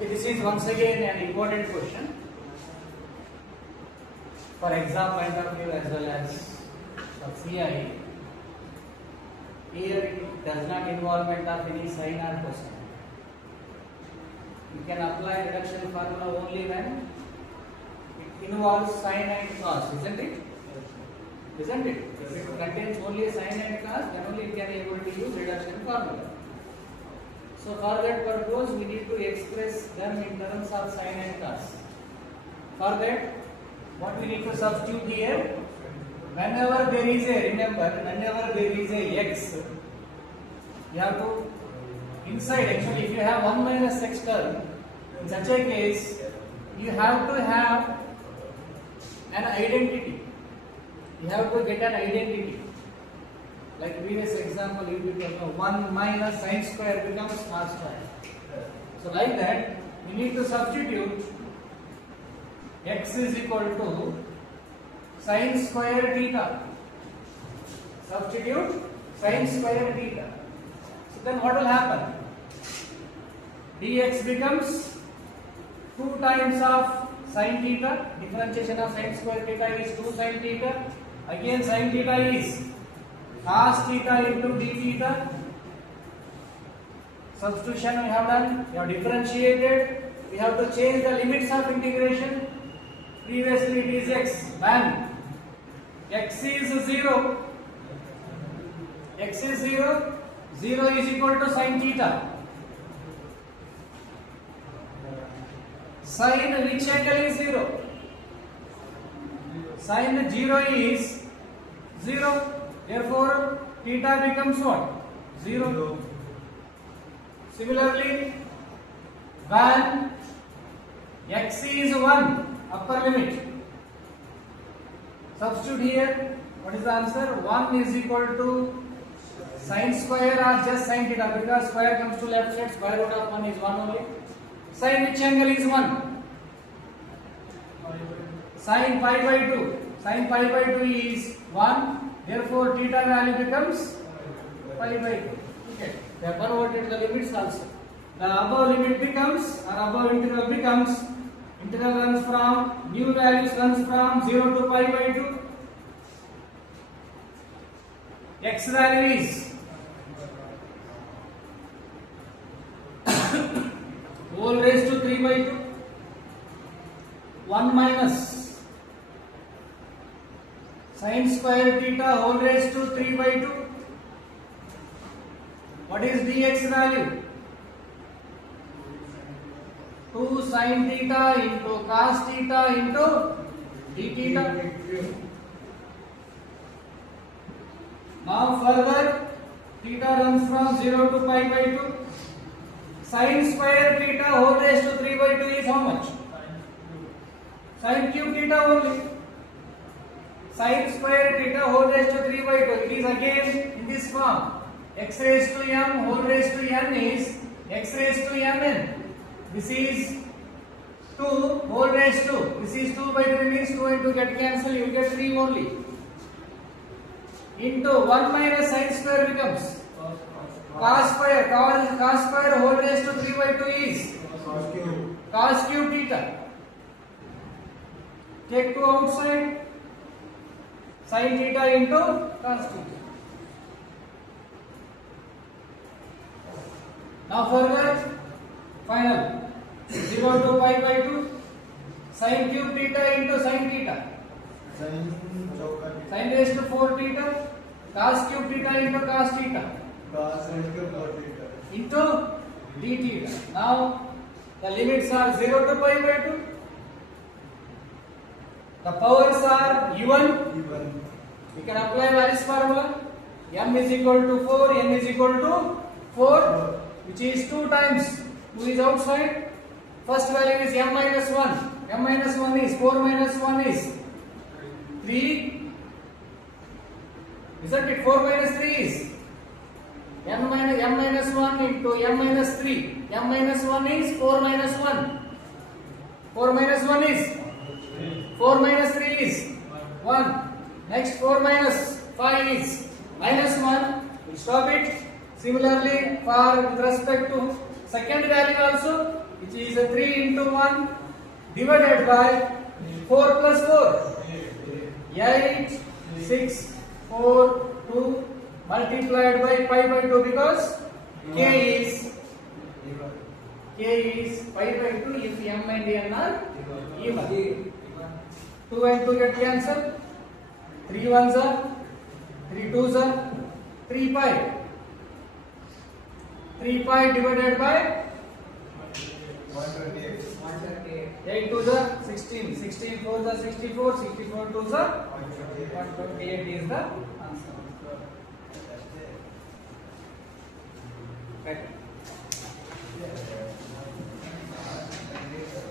This is once again an important question for exam point of view as well as for CI. Here it does not involvement of any sign or cosine. You can apply reduction formula only when it involves sine and cos, isn't it? Isn't it? If it contains only sine and cos, then only it can be able to use reduction formula. So for that purpose, we need to express them in terms of sine and cos. For that, what we need to substitute here? Whenever there is a, remember, whenever there is a x, you have to, inside actually, if you have 1 minus x term, in such a case, you have to have an identity. You have to get an identity. Like previous example, you will know 1 minus sine square becomes cos square. So like that, we need to substitute x is equal to sine square theta. Substitute sine square theta. So then what will happen? Dx becomes 2 times of sine theta. Differentiation of sine square theta is 2 sine theta. Again sine theta is cos theta into d theta. Substitution we have done. We have differentiated. We have to change the limits of integration. Previously it is x. When x is 0, x is 0, 0 is equal to sine theta. Sine which angle is 0? Sine 0 is 0. Therefore, theta becomes what? 0. Similarly, when x is 1, upper limit, substitute here. What is the answer? 1 is equal to sine square or just sine theta, because square comes to left side, square root of 1 is 1 only. Sine which angle is 1? Sine pi by 2. Sine pi by 2 is 1. Therefore, theta value becomes pi by 2. Okay. We have converted the limits also. The above limit becomes, or above integral becomes, integral runs from, new values runs from 0 to pi by 2. X value is whole raised to 3 by 2. 1 minus sine square theta whole raised to 3 by 2. What is dx value? 2 sine theta into cos theta into d theta. Now further, theta runs from 0 to pi by 2. Sine square theta whole raised to 3 by 2 is how much? Sine cube theta only. Sine square theta whole raised to 3 by 2. It is again in this form. X raised to m whole raised to n is x raised to mn. This is 2 whole raised to. This is 2 by 3 means 2 and 2 get cancelled. You will get 3 only. Into 1 minus sine square becomes cos square. Cos square whole raised to 3 by 2 is cos cube theta. Take 2 outside. Sin theta into cos theta. Now further, final 0 to pi by 2. Sin cube theta into sin theta. Sin raised to 4 theta. Cos cube theta into cos theta. Into d theta. Now the limits are 0 to pi by 2. The powers are even. We can apply Wallis formula. M is equal to 4, n is equal to 4, which is 2 times 2 is outside. First value is m minus 1. M minus 1 is 4 minus 1 is 3. Isn't it? 4 minus 3 is m minus 1 into m minus 3. M minus 1 is 4 minus 1. 4 minus 1 is 4 minus 3 is 1. Next 4 minus 5 is minus 1. We stop it. Similarly, for with respect to Second value also, which is a 3 into 1 divided by 4 plus 4. 8, 6, 4, 2 multiplied by pi by 2 because k is pi by 2 if m and n are even. 2 and 2 get cancelled. 3 ones are 3 twos are 3 pi. 3 pi divided by 8 twos are 16. 16 fours are 64. 64 twos are 128 is the answer. Right.